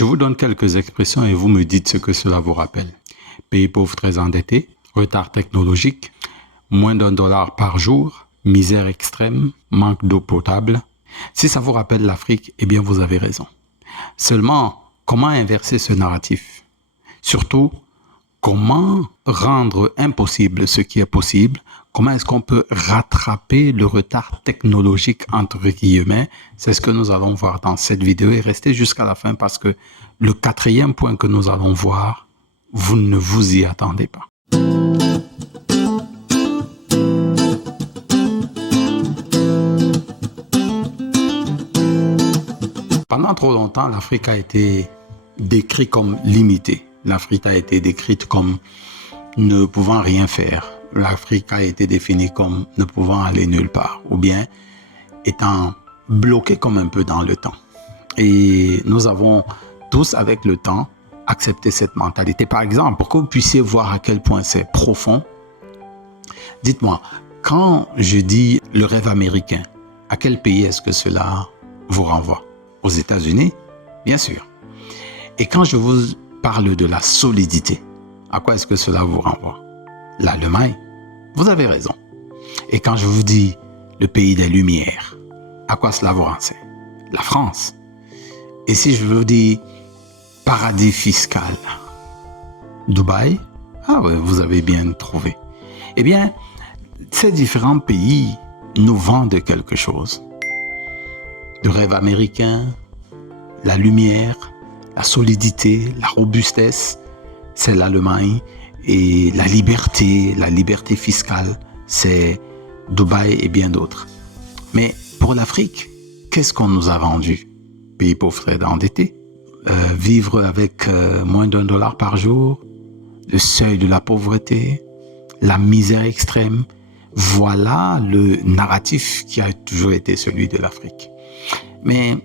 Je vous donne quelques expressions et vous me dites ce que cela vous rappelle. Pays pauvre très endetté, retard technologique, moins d'$1 par jour, misère extrême, manque d'eau potable. Si ça vous rappelle l'Afrique, eh bien vous avez raison. Seulement, comment inverser ce narratif? Surtout, comment rendre impossible ce qui est possible? Comment est-ce qu'on peut rattraper le retard technologique entre guillemets? C'est ce que nous allons voir dans cette vidéo et restez jusqu'à la fin parce que le quatrième point que nous allons voir, vous ne vous y attendez pas. Pendant trop longtemps, l'Afrique a été décrite comme limitée. L'Afrique a été décrite comme ne pouvant rien faire. L'Afrique a été définie comme ne pouvant aller nulle part ou bien étant bloquée comme un peu dans le temps. Et nous avons tous, avec le temps, accepté cette mentalité. Par exemple, pour que vous puissiez voir à quel point c'est profond, dites-moi, quand je dis le rêve américain, à quel pays est-ce que cela vous renvoie? Aux États-Unis, bien sûr. Et quand je vous parle de la solidité, à quoi est-ce que cela vous renvoie? L'Allemagne, vous avez raison. Et quand je vous dis le pays des Lumières, à quoi cela vous renseigne? La France. Et si je vous dis paradis fiscal, Dubaï, ah ouais, vous avez bien trouvé. Eh bien, ces différents pays nous vendent quelque chose. Le rêve américain, la lumière, la solidité, la robustesse, c'est l'Allemagne. Et la liberté fiscale, c'est Dubaï et bien d'autres. Mais pour l'Afrique, qu'est-ce qu'on nous a vendu? Pays pauvre très endetté, vivre avec moins d'$1 par jour, le seuil de la pauvreté, la misère extrême. Voilà le narratif qui a toujours été celui de l'Afrique. Mais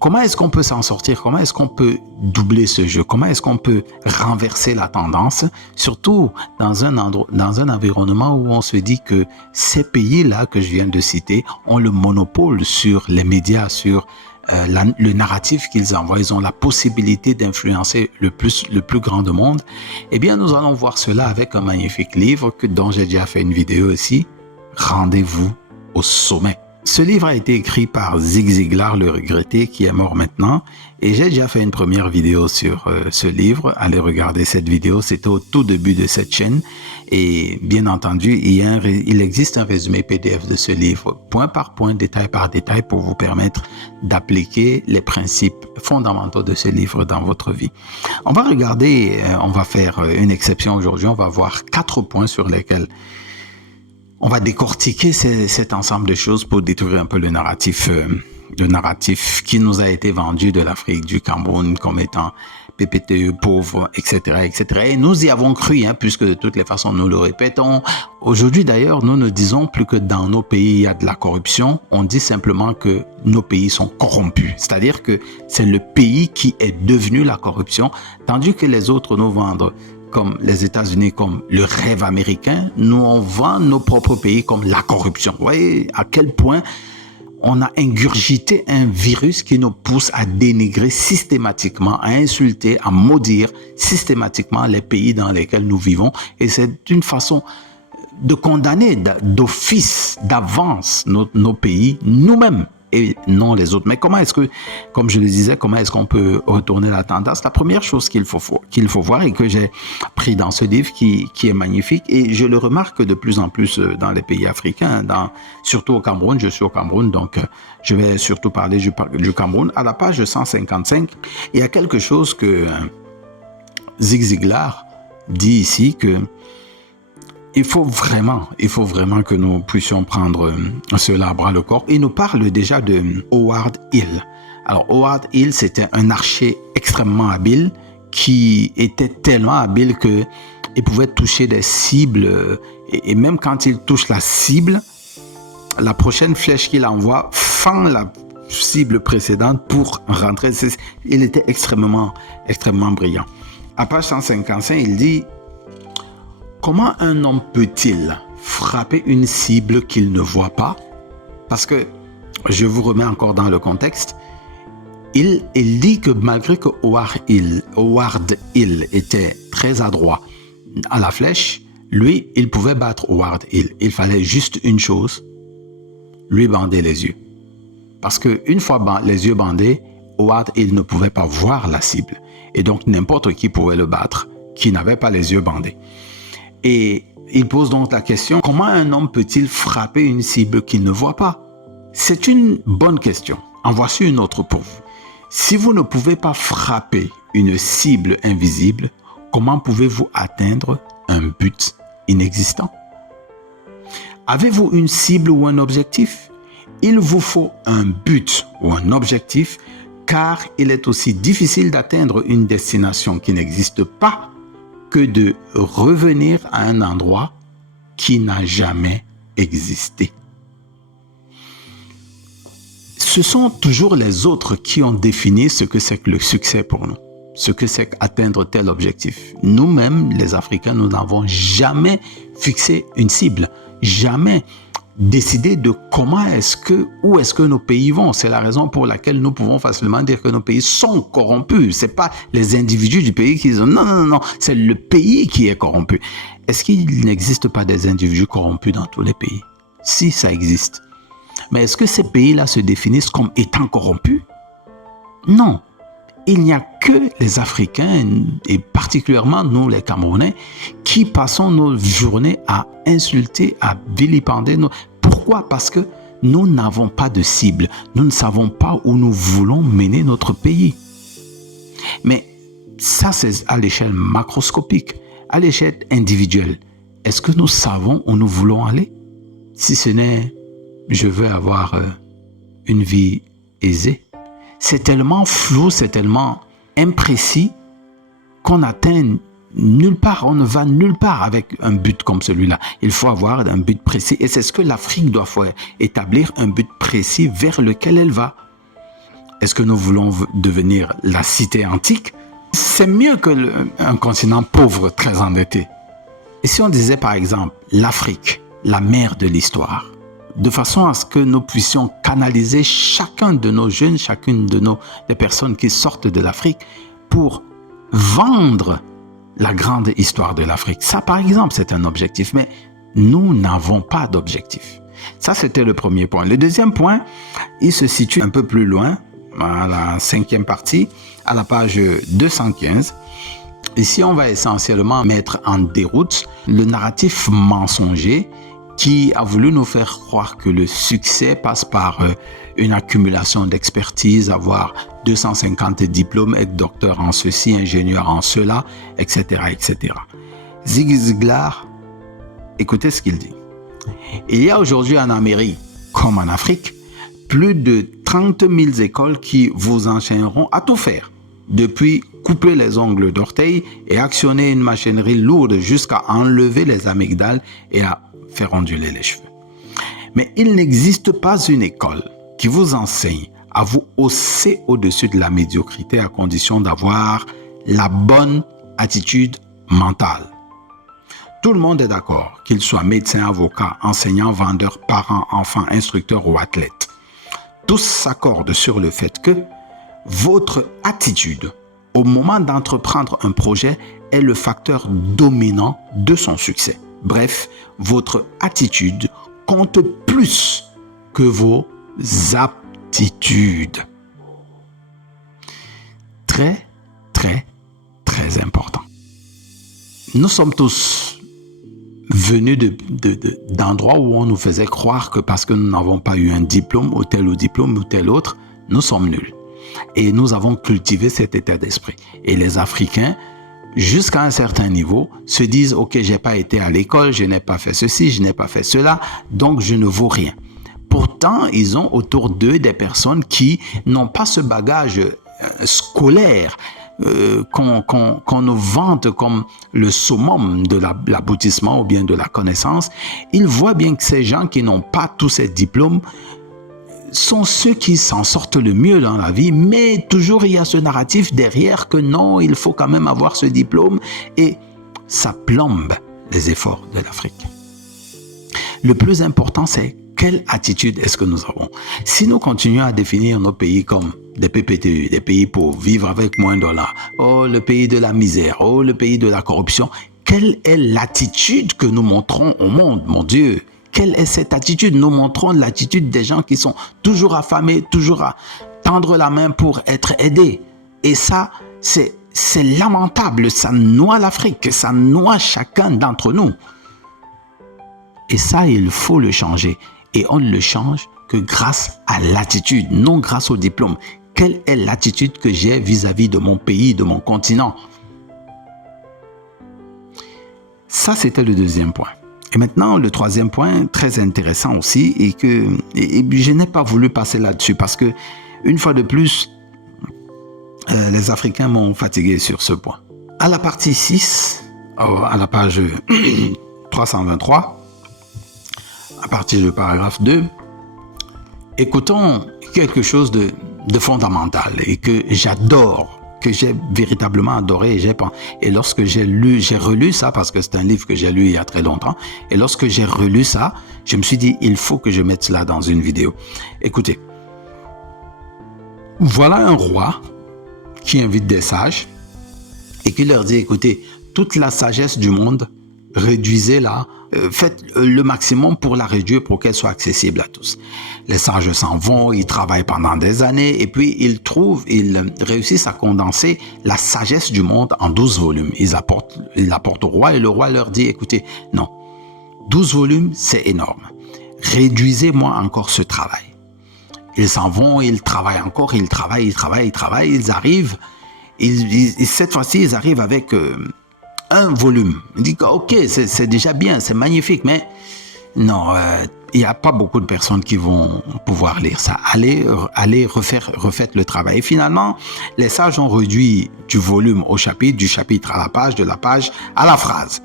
comment est-ce qu'on peut s'en sortir? Comment est-ce qu'on peut doubler ce jeu? Comment est-ce qu'on peut renverser la tendance? Surtout dans un environnement où on se dit que ces pays-là que je viens de citer ont le monopole sur les médias, sur le narratif qu'ils envoient. Ils ont la possibilité d'influencer le plus grand du monde. Eh bien, nous allons voir cela avec un magnifique livre dont j'ai déjà fait une vidéo aussi. Rendez-vous au sommet. Ce livre a été écrit par Zig Ziglar, le regretté, qui est mort maintenant. Et j'ai déjà fait une première vidéo sur ce livre. Allez regarder cette vidéo, c'était au tout début de cette chaîne. Et bien entendu, il existe un résumé PDF de ce livre, point par point, détail par détail, pour vous permettre d'appliquer les principes fondamentaux de ce livre dans votre vie. On va regarder, on va faire une exception aujourd'hui. On va voir 4 points sur lesquels on va décortiquer cet ensemble de choses pour détruire un peu le narratif qui nous a été vendu de l'Afrique, du Cameroun comme étant PPTE, pauvre, etc., etc. Et nous y avons cru, puisque de toutes les façons, nous le répétons. Aujourd'hui, d'ailleurs, nous ne disons plus que dans nos pays, il y a de la corruption. On dit simplement que nos pays sont corrompus. C'est-à-dire que c'est le pays qui est devenu la corruption, tandis que les autres nous vendent comme les États-Unis, comme le rêve américain, nous on vend nos propres pays comme la corruption. Vous voyez à quel point on a ingurgité un virus qui nous pousse à dénigrer systématiquement, à insulter, à maudire systématiquement les pays dans lesquels nous vivons. Et c'est une façon de condamner d'office, d'avance nos pays, nous-mêmes, et non les autres. Mais comment est-ce que, comme je le disais, comment est-ce qu'on peut retourner la tendance? La première chose qu'il faut voir et que j'ai pris dans ce livre qui est magnifique, et je le remarque de plus en plus dans les pays africains, surtout au Cameroun. Je suis au Cameroun, donc je vais surtout parler du Cameroun. À la page 155, il y a quelque chose que Zig Ziglar dit ici, que il faut vraiment que nous puissions prendre cela à bras le corps. Il nous parle déjà de Howard Hill. Alors, Howard Hill, c'était un archer extrêmement habile qui était tellement habile qu'il pouvait toucher des cibles. Et même quand il touche la cible, la prochaine flèche qu'il envoie fend la cible précédente pour rentrer. Il était extrêmement brillant. À page 155, il dit: comment un homme peut-il frapper une cible qu'il ne voit pas? Parce que, je vous remets encore dans le contexte, il dit que malgré que Howard Hill était très adroit à la flèche, lui, il pouvait battre Howard Hill. Il fallait juste une chose, lui bander les yeux. Parce qu'une fois les yeux bandés, Howard Hill ne pouvait pas voir la cible. Et donc, n'importe qui pouvait le battre qui n'avait pas les yeux bandés. Et il pose donc la question, comment un homme peut-il frapper une cible qu'il ne voit pas? C'est une bonne question. En voici une autre pour vous. Si vous ne pouvez pas frapper une cible invisible, comment pouvez-vous atteindre un but inexistant? Avez-vous une cible ou un objectif? Il vous faut un but ou un objectif, car il est aussi difficile d'atteindre une destination qui n'existe pas que de revenir à un endroit qui n'a jamais existé. Ce sont toujours les autres qui ont défini ce que c'est que le succès pour nous, ce que c'est qu'atteindre tel objectif. Nous-mêmes, les Africains, nous n'avons jamais fixé une cible, jamais décidé de où est-ce que nos pays vont. C'est la raison pour laquelle nous pouvons facilement dire que nos pays sont corrompus. C'est pas les individus du pays qui disent non, c'est le pays qui est corrompu. Est-ce qu'il n'existe pas des individus corrompus dans tous les pays? Si, ça existe. Mais est-ce que ces pays-là se définissent comme étant corrompus? Non. Il n'y a que les Africains, et particulièrement nous les Camerounais, qui passons nos journées à insulter, à vilipender. Pourquoi? Parce que nous n'avons pas de cible. Nous ne savons pas où nous voulons mener notre pays. Mais ça, c'est à l'échelle macroscopique. À l'échelle individuelle, est-ce que nous savons où nous voulons aller? Si ce n'est je veux avoir une vie aisée. C'est tellement flou, c'est tellement imprécis qu'on atteint nulle part, on ne va nulle part avec un but comme celui-là. Il faut avoir un but précis et c'est ce que l'Afrique doit faire, établir un but précis vers lequel elle va. Est-ce que nous voulons devenir la cité antique? C'est mieux qu'un continent pauvre, très endetté. Et si on disait par exemple l'Afrique, la mère de l'histoire, de façon à ce que nous puissions canaliser chacun de nos jeunes, chacune des personnes qui sortent de l'Afrique pour vendre la grande histoire de l'Afrique. Ça, par exemple, c'est un objectif, mais nous n'avons pas d'objectif. Ça, c'était le premier point. Le deuxième point, il se situe un peu plus loin, à la 5e partie, à la page 215. Ici, on va essentiellement mettre en déroute le narratif mensonger qui a voulu nous faire croire que le succès passe par une accumulation d'expertise, avoir 250 diplômes, être docteur en ceci, ingénieur en cela, etc., etc. Zig Ziglar, écoutez ce qu'il dit. Il y a aujourd'hui en Amérique, comme en Afrique, plus de 30 000 écoles qui vous enchaîneront à tout faire, depuis couper les ongles d'orteil et actionner une machinerie lourde jusqu'à enlever les amygdales et à faire onduler les cheveux. Mais il n'existe pas une école qui vous enseigne à vous hausser au-dessus de la médiocrité à condition d'avoir la bonne attitude mentale. Tout le monde est d'accord, qu'il soit médecin, avocat, enseignant, vendeur, parent, enfant, instructeur ou athlète. Tous s'accordent sur le fait que votre attitude au moment d'entreprendre un projet est le facteur dominant de son succès. Bref, votre attitude compte plus que vos aptitudes. Très, très, très important. Nous sommes tous venus d'endroits où on nous faisait croire que parce que nous n'avons pas eu un diplôme ou tel autre, nous sommes nuls. Et nous avons cultivé cet état d'esprit. Et les Africains, jusqu'à un certain niveau, se disent « Ok, j'ai pas été à l'école, je n'ai pas fait ceci, je n'ai pas fait cela, donc je ne vaux rien. » Pourtant, ils ont autour d'eux des personnes qui n'ont pas ce bagage scolaire qu'on nous vante comme le summum de l'aboutissement ou bien de la connaissance. Ils voient bien que ces gens qui n'ont pas tous ces diplômes sont ceux qui s'en sortent le mieux dans la vie, mais toujours il y a ce narratif derrière que non, il faut quand même avoir ce diplôme et ça plombe les efforts de l'Afrique. Le plus important, c'est quelle attitude est-ce que nous avons? Si nous continuons à définir nos pays comme des PPTU, des pays pauvres, vivre avec moins de dollars, oh le pays de la misère, oh le pays de la corruption, quelle est l'attitude que nous montrons au monde, mon Dieu? Quelle est cette attitude? Nous montrons l'attitude des gens qui sont toujours affamés, toujours à tendre la main pour être aidés. Et ça, c'est lamentable, ça noie l'Afrique, ça noie chacun d'entre nous. Et ça, il faut le changer. Et on ne le change que grâce à l'attitude, non grâce au diplôme. Quelle est l'attitude que j'ai vis-à-vis de mon pays, de mon continent? Ça, c'était le deuxième point. Et maintenant, le troisième point, très intéressant aussi, et que je n'ai pas voulu passer là-dessus parce que, une fois de plus, les Africains m'ont fatigué sur ce point. À la partie 6, à la page 323, à partir du paragraphe 2, écoutons quelque chose de fondamental et que j'adore, que j'ai véritablement adoré. Et lorsque j'ai relu ça, parce que c'est un livre que j'ai lu il y a très longtemps, et lorsque j'ai relu ça, je me suis dit, il faut que je mette cela dans une vidéo. Écoutez, voilà un roi qui invite des sages et qui leur dit, écoutez, toute la sagesse du monde, réduisez-la, faites le maximum pour la réduire pour qu'elle soit accessible à tous. Les sages s'en vont, ils travaillent pendant des années et puis ils réussissent à condenser la sagesse du monde en 12 volumes. Ils l'apportent au roi et le roi leur dit, écoutez, non, 12 volumes, c'est énorme. Réduisez-moi encore ce travail. Ils s'en vont, ils travaillent encore, ils travaillent, ils arrivent, cette fois-ci, ils arrivent avec un volume. On dit ok, c'est déjà bien, c'est magnifique, mais non, il n'y a pas beaucoup de personnes qui vont pouvoir lire ça. Allez refaites le travail. Et finalement, les sages ont réduit du volume au chapitre, du chapitre à la page, de la page à la phrase.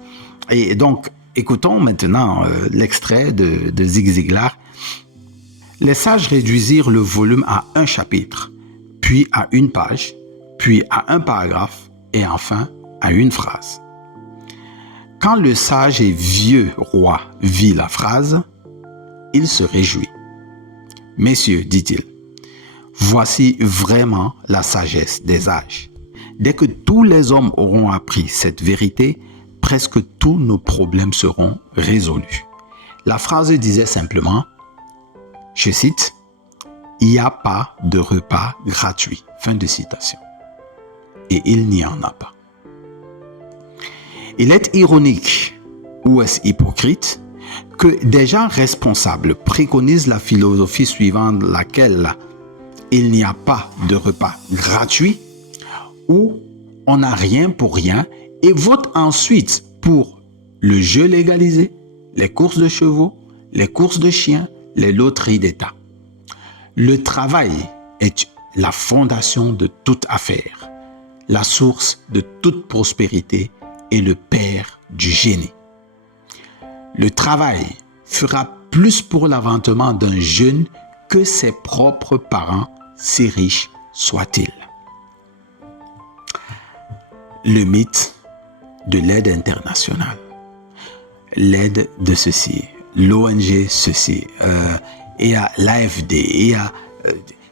Et donc, écoutons maintenant l'extrait de Zig Ziglar. Les sages réduisirent le volume à un chapitre, puis à une page, puis à un paragraphe, et enfin à une phrase. Quand le sage et vieux roi vit la phrase, il se réjouit. « Messieurs, dit-il, voici vraiment la sagesse des âges. Dès que tous les hommes auront appris cette vérité, presque tous nos problèmes seront résolus. » La phrase disait simplement, je cite, « Il n'y a pas de repas gratuit. » Fin de citation. Et il n'y en a pas. Il est ironique, ou est-ce hypocrite, que des gens responsables préconisent la philosophie suivante, laquelle il n'y a pas de repas gratuit, où on n'a rien pour rien, et votent ensuite pour le jeu légalisé, les courses de chevaux, les courses de chiens, les loteries d'État. Le travail est la fondation de toute affaire, la source de toute prospérité et le père du génie. Le travail fera plus pour l'aventement d'un jeune que ses propres parents, si riches soient-ils. Le mythe de l'aide internationale. L'aide de ceci, l'ONG ceci, il y a l'AFD, il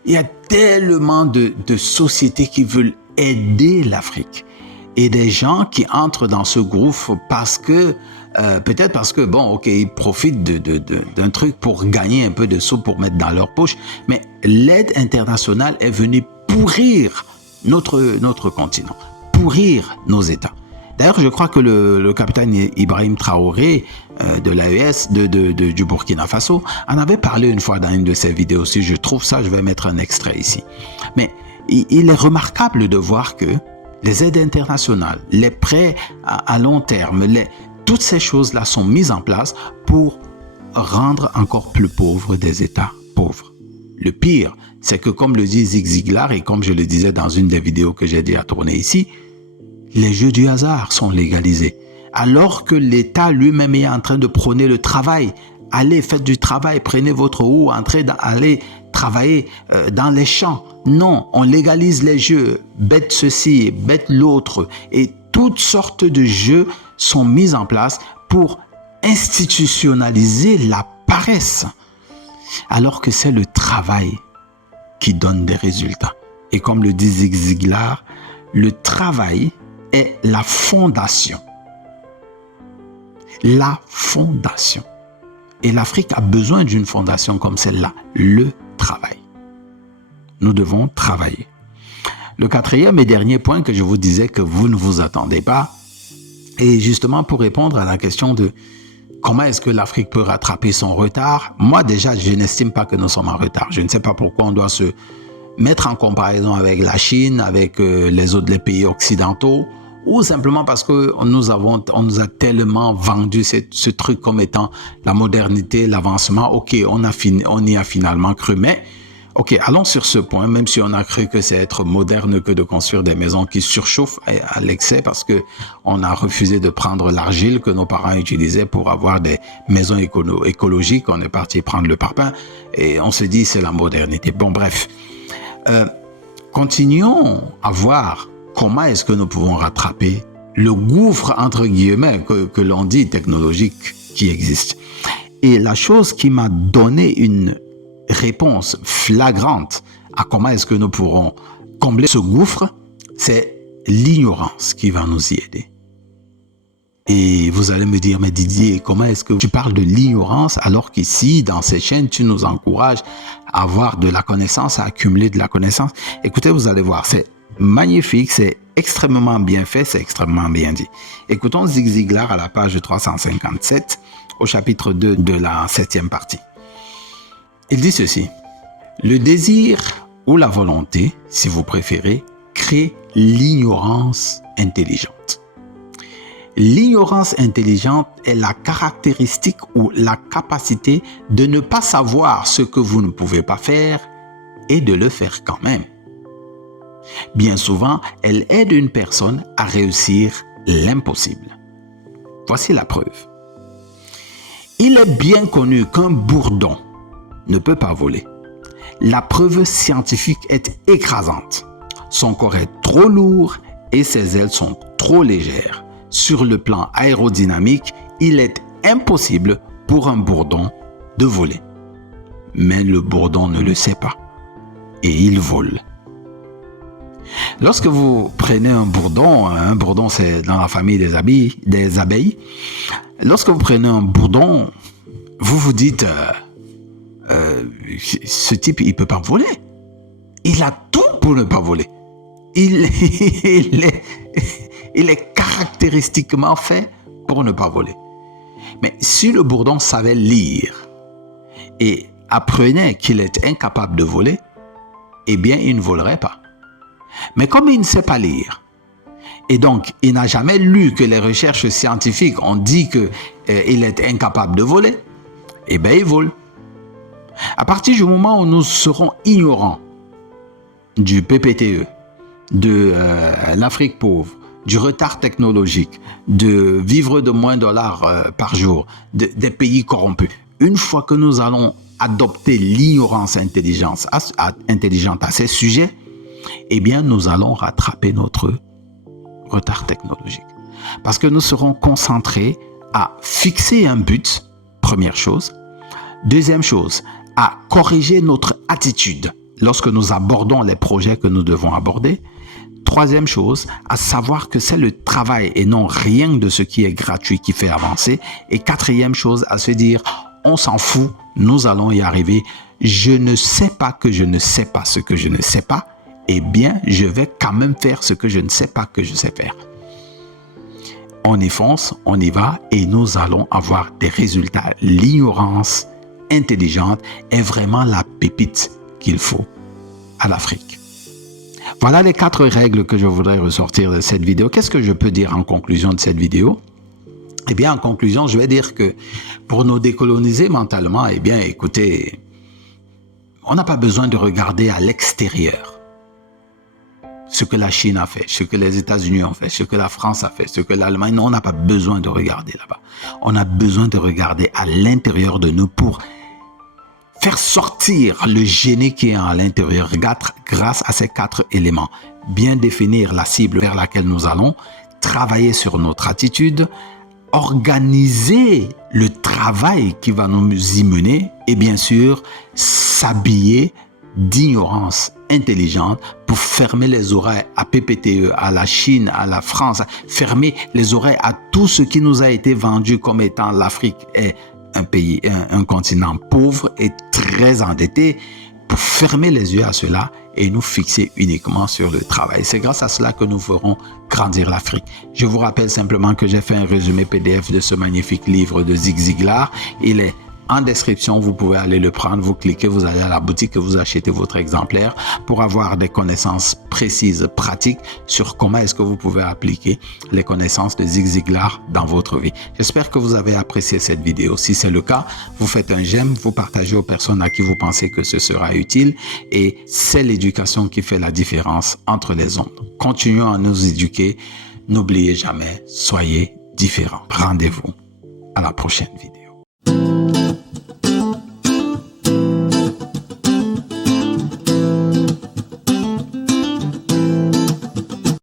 y a tellement de sociétés qui veulent aider l'Afrique. Et des gens qui entrent dans ce groupe parce que, peut-être parce que, bon, ok, ils profitent d'un truc pour gagner un peu de sous pour mettre dans leur poche, mais l'aide internationale est venue pourrir notre continent, pourrir nos États. D'ailleurs, je crois que le capitaine Ibrahim Traoré de l'AES du Burkina Faso en avait parlé une fois dans une de ses vidéos. Si je trouve ça, je vais mettre un extrait ici. Mais il est remarquable de voir que les aides internationales, les prêts à long terme, toutes ces choses-là sont mises en place pour rendre encore plus pauvres des États pauvres. Le pire, c'est que comme le dit Zig Ziglar et comme je le disais dans une des vidéos que j'ai déjà tournées ici, les jeux du hasard sont légalisés. Alors que l'État lui-même est en train de prôner le travail. Allez, faites du travail, prenez votre roue, allez travailler dans les champs. Non, on légalise les jeux, bête ceci, bête l'autre. Et toutes sortes de jeux sont mis en place pour institutionnaliser la paresse. alors que c'est le travail qui donne des résultats. Et comme le dit Zig Ziglar, le travail est la fondation. La fondation. Et l'Afrique a besoin d'une fondation comme celle-là, le travail. Nous devons travailler. Le quatrième et dernier point que je vous disais que vous ne vous attendez pas, et justement pour répondre à la question de comment est-ce que l'Afrique peut rattraper son retard, moi déjà je n'estime pas que nous sommes en retard. Je ne sais pas pourquoi on doit se mettre en comparaison avec la Chine, avec les pays occidentaux, ou simplement parce que on nous a tellement vendu ce truc comme étant la modernité, l'avancement. Ok, on y a finalement cru, mais ok, allons sur ce point, même si on a cru que c'est être moderne que de construire des maisons qui surchauffent à l'excès parce que on a refusé de prendre l'argile que nos parents utilisaient pour avoir des maisons écologiques. On est parti prendre le parpaing et on se dit c'est la modernité. Bon, bref. Continuons à voir comment est-ce que nous pouvons rattraper le gouffre, entre guillemets, que l'on dit technologique qui existe. Et la chose qui m'a donné une réponse flagrante à comment est-ce que nous pourrons combler ce gouffre, c'est l'ignorance qui va nous y aider. Et vous allez me dire, mais Didier, comment est-ce que tu parles de l'ignorance alors qu'ici, dans ces chaînes, tu nous encourages à avoir de la connaissance, à accumuler de la connaissance? Écoutez, vous allez voir, c'est magnifique, c'est extrêmement bien fait, c'est extrêmement bien dit. Écoutons Zig Ziglar à la page 357, au chapitre 2 de la 7e partie. Il dit ceci: le désir ou la volonté, si vous préférez, crée l'ignorance intelligente. L'ignorance intelligente est la caractéristique ou la capacité de ne pas savoir ce que vous ne pouvez pas faire et de le faire quand même. Bien souvent, elle aide une personne à réussir l'impossible. Voici la preuve. Il est bien connu qu'un bourdon ne peut pas voler. La preuve scientifique est écrasante. Son corps est trop lourd et ses ailes sont trop légères. Sur le plan aérodynamique, il est impossible pour un bourdon de voler. Mais le bourdon ne le sait pas et il vole. Lorsque vous prenez un bourdon c'est dans la famille des abeilles, lorsque vous prenez un bourdon, vous vous dites, ce type, il ne peut pas voler. Il a tout pour ne pas voler. Il est caractéristiquement fait pour ne pas voler. Mais si le bourdon savait lire et apprenait qu'il est incapable de voler, eh bien, il ne volerait pas. Mais comme il ne sait pas lire, et donc il n'a jamais lu que les recherches scientifiques ont dit qu'il est incapable de voler, eh bien, il vole. À partir du moment où nous serons ignorants du PPTE, de l'Afrique pauvre, du retard technologique, de vivre de moins $ par jour, des pays corrompus. Une fois que nous allons adopter l'ignorance intelligente à ces sujets, eh bien, nous allons rattraper notre retard technologique. Parce que nous serons concentrés à fixer un but, première chose. Deuxième chose, à corriger notre attitude lorsque nous abordons les projets que nous devons aborder. Troisième chose, à savoir que c'est le travail et non rien de ce qui est gratuit qui fait avancer. Et quatrième chose, à se dire, on s'en fout, nous allons y arriver. Je ne sais pas que je ne sais pas ce que je ne sais pas. Eh bien, je vais quand même faire ce que je ne sais pas que je sais faire. On y fonce, on y va et nous allons avoir des résultats. L'ignorance intelligente est vraiment la pépite qu'il faut à l'Afrique. Voilà les 4 règles que je voudrais ressortir de cette vidéo. Qu'est-ce que je peux dire en conclusion de cette vidéo? Eh bien, en conclusion, je vais dire que pour nous décoloniser mentalement, eh bien, écoutez, on n'a pas besoin de regarder à l'extérieur ce que la Chine a fait, ce que les États-Unis ont fait, ce que la France a fait, ce que l'Allemagne... Non, on n'a pas besoin de regarder là-bas. On a besoin de regarder à l'intérieur de nous pour faire sortir le génie qui est à l'intérieur grâce à ces 4 éléments. Bien définir la cible vers laquelle nous allons, travailler sur notre attitude, organiser le travail qui va nous y mener et bien sûr s'habiller d'ignorance intelligente pour fermer les oreilles à PPTE, à la Chine, à la France, fermer les oreilles à tout ce qui nous a été vendu comme étant l'Afrique est un pays, un continent pauvre et très endetté, pour fermer les yeux à cela et nous fixer uniquement sur le travail. C'est grâce à cela que nous ferons grandir l'Afrique. Je vous rappelle simplement que j'ai fait un résumé PDF de ce magnifique livre de Zig Ziglar. Il est en description, vous pouvez aller le prendre, vous cliquez, vous allez à la boutique et vous achetez votre exemplaire pour avoir des connaissances précises, pratiques sur comment est-ce que vous pouvez appliquer les connaissances de Zig Ziglar dans votre vie. J'espère que vous avez apprécié cette vidéo. Si c'est le cas, vous faites un j'aime, vous partagez aux personnes à qui vous pensez que ce sera utile et c'est l'éducation qui fait la différence entre les hommes. Continuons à nous éduquer. N'oubliez jamais, soyez différents. Rendez-vous à la prochaine vidéo.